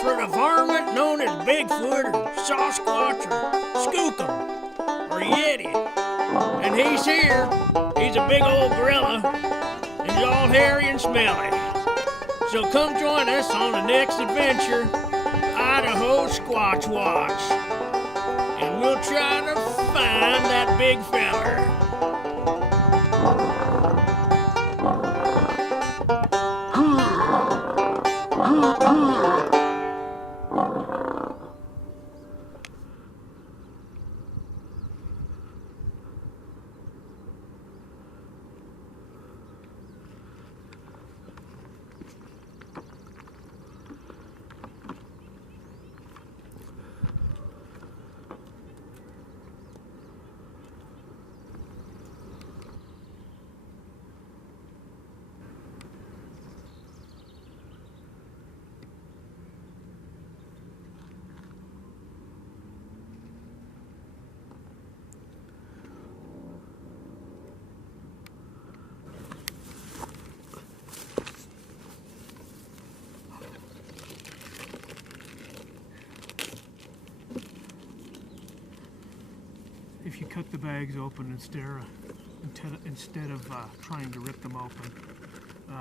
for the varmint known as Bigfoot or Sausquatch or Skookum or Yeti. And he's here. He's a big old gorilla. And he's all hairy and smelly. So come join us on the next adventure, Idaho Squatch Watch. And we'll try to find that big feller. If you cut the bags open instead of trying to rip them open,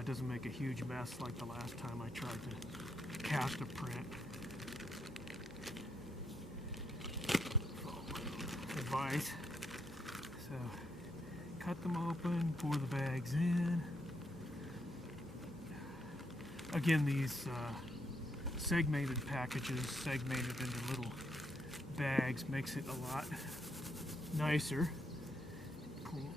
it doesn't make a huge mess like the last time I tried to cast a print. Advice. So cut them open, pour the bags in. Again, these segmented packages, segmented into little bags, makes it a lot nicer. Cool.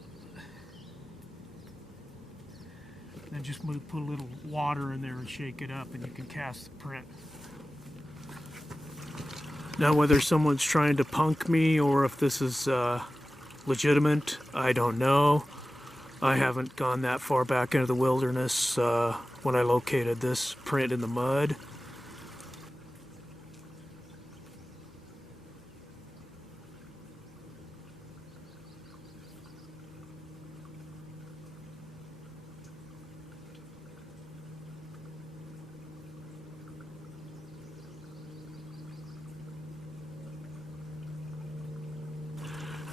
Then just put a little water in there and shake it up and you can cast the print. Now whether someone's trying to punk me or if this is legitimate, I don't know. I haven't gone that far back into the wilderness when I located this print in the mud.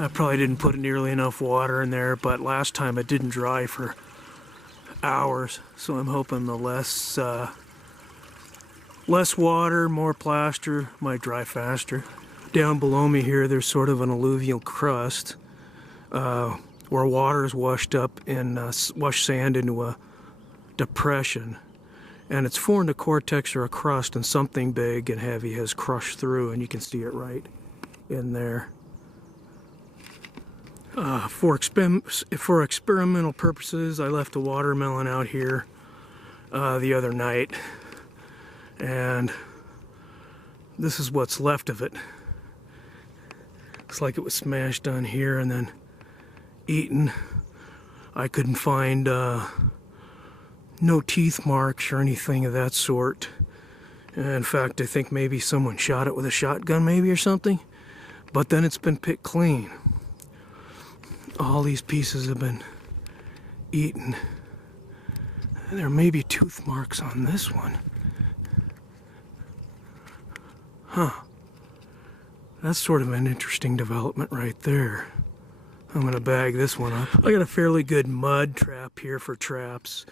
I probably didn't put nearly enough water in there, but last time it didn't dry for hours, so I'm hoping the less water, more plaster might dry faster. Down below me here, there's sort of an alluvial crust where water is washed up and washed sand into a depression, and it's formed a cortex or a crust, and something big and heavy has crushed through, and you can see it right in there. For experimental purposes, I left a watermelon out here the other night, and this is what's left of it. Looks like it was smashed on here and then eaten. I couldn't find no teeth marks or anything of that sort. In fact, I think maybe someone shot it with a shotgun maybe or something, but then it's been picked clean. All these pieces have been eaten. There may be tooth marks on this one. Huh. That's sort of an interesting development right there. I'm gonna bag this one up. I got a fairly good mud trap here for tracks.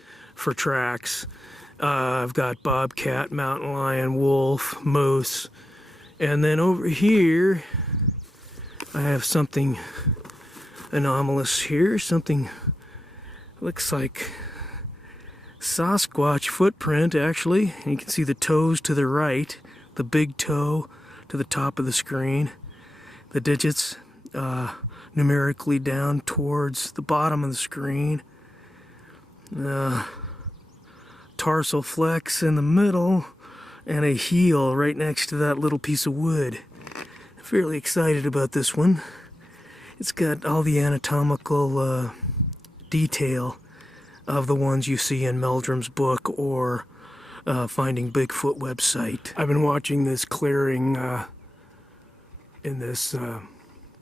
I've got bobcat, mountain lion, wolf, moose. And then over here, I have something anomalous here. Something looks like Sausquatch footprint, actually. And you can see the toes to the right, the big toe to the top of the screen, the digits numerically down towards the bottom of the screen, tarsal flex in the middle, and a heel right next to that little piece of wood. I'm fairly excited about this one. It's got all the anatomical detail of the ones you see in Meldrum's book or Finding Bigfoot website. I've been watching this clearing in this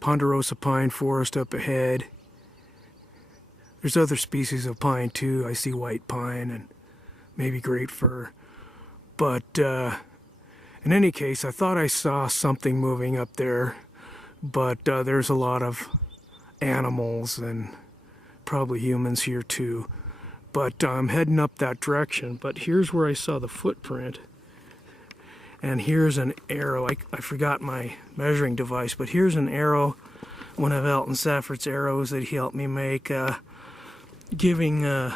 ponderosa pine forest up ahead. There's other species of pine too. I see white pine and maybe great fir. But In any case, I thought I saw something moving up there, but there's a lot of animals and probably humans here too. But I'm heading up that direction. But here's where I saw the footprint. And here's an arrow. I forgot my measuring device, but here's an arrow, one of Alton Safford's arrows that he helped me make, giving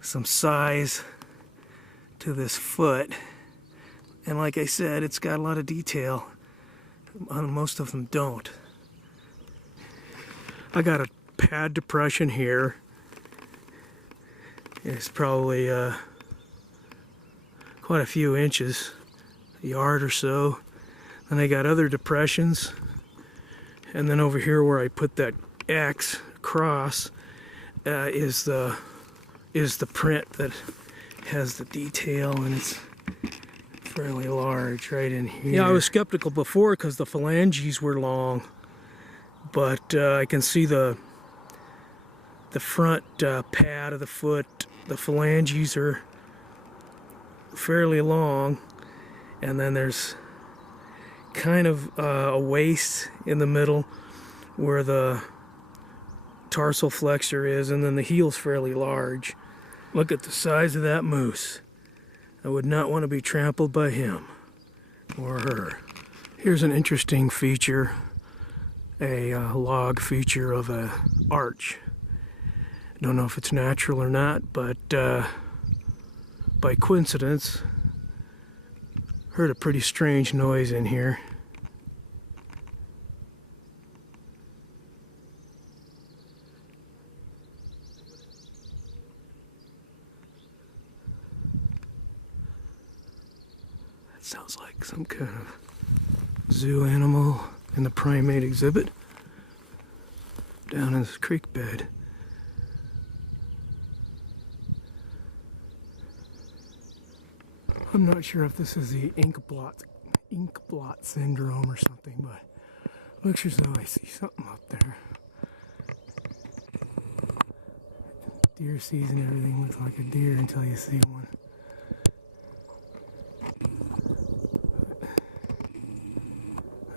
some size to this foot. And like I said, it's got a lot of detail. Most of them don't. I got a pad depression here. It's probably quite a few inches, a yard or so. And I got other depressions. And then over here where I put that X across is the print that has the detail, and it's fairly large right in here. Yeah, I was skeptical before because the phalanges were long, but I can see the front pad of the foot. The phalanges are fairly long, and then there's kind of a waist in the middle where the tarsal flexor is, and then the heel's fairly large. Look at the size of that moose. I would not want to be trampled by him or her. Here's an interesting feature, a log feature of a arch. I don't know if it's natural or not, but by coincidence, heard a pretty strange noise in here. That sounds like some kind of zoo animal in the primate exhibit down in this creek bed. I'm not sure if this is the ink blot syndrome or something, but it looks as though I see something up there. Deer season, everything looks like a deer until you see one.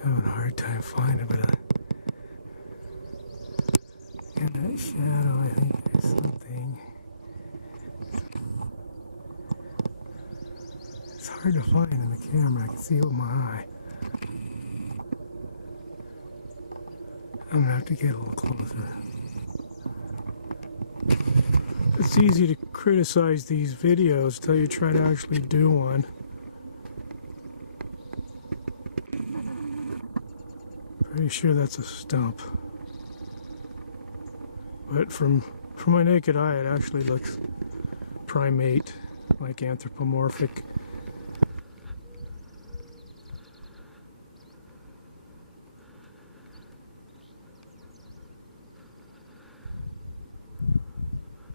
I'm having a hard time finding it, but in that shadow, I think there's something. It's hard to find in the camera. I can see it with my eye. I'm gonna have to get a little closer. It's easy to criticize these videos till you try to actually do one. Pretty sure that's a stump. But from my naked eye, it actually looks primate, like anthropomorphic.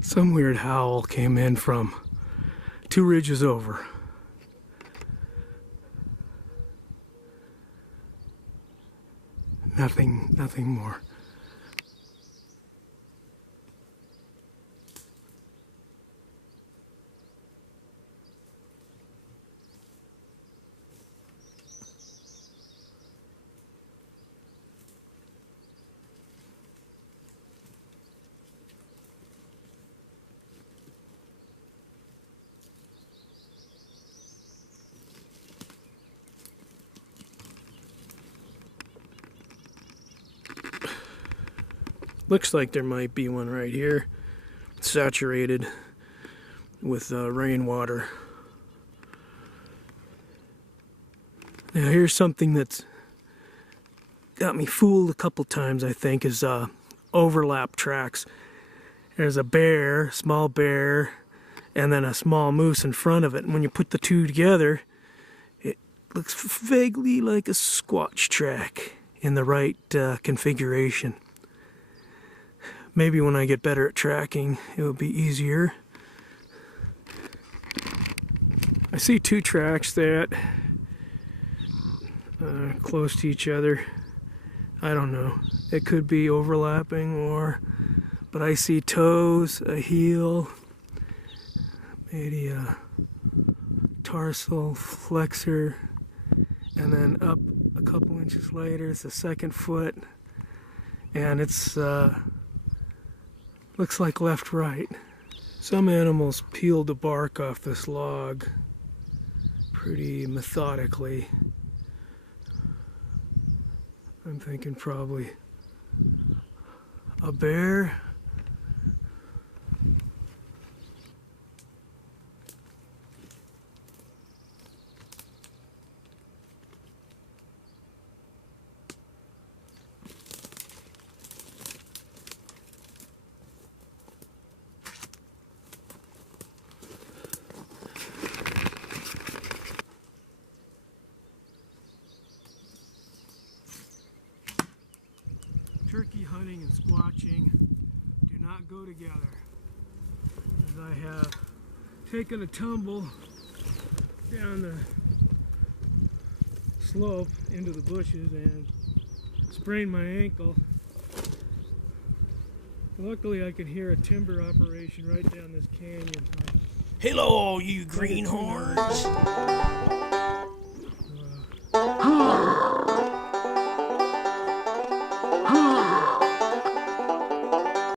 Some weird howl came in from 2 ridges over. Nothing more. Looks like there might be one right here, saturated with rainwater. Now here's something that's got me fooled a couple times, I think, is overlap tracks. There's a bear, small bear, and then a small moose in front of it. And when you put the two together, it looks vaguely like a Squatch track in the right configuration. Maybe when I get better at tracking, it will be easier. I see 2 tracks that close to each other. I don't know. It could be overlapping, but I see toes, a heel, maybe a tarsal flexor, and then up a couple inches later it's the second foot, and it's looks like left-right. Some animals peeled the bark off this log pretty methodically. I'm thinking probably a bear. Turkey hunting and squatching do not go together, as I have taken a tumble down the slope into the bushes and sprained my ankle. Luckily I could hear a timber operation right down this canyon. Hello, all you greenhorns.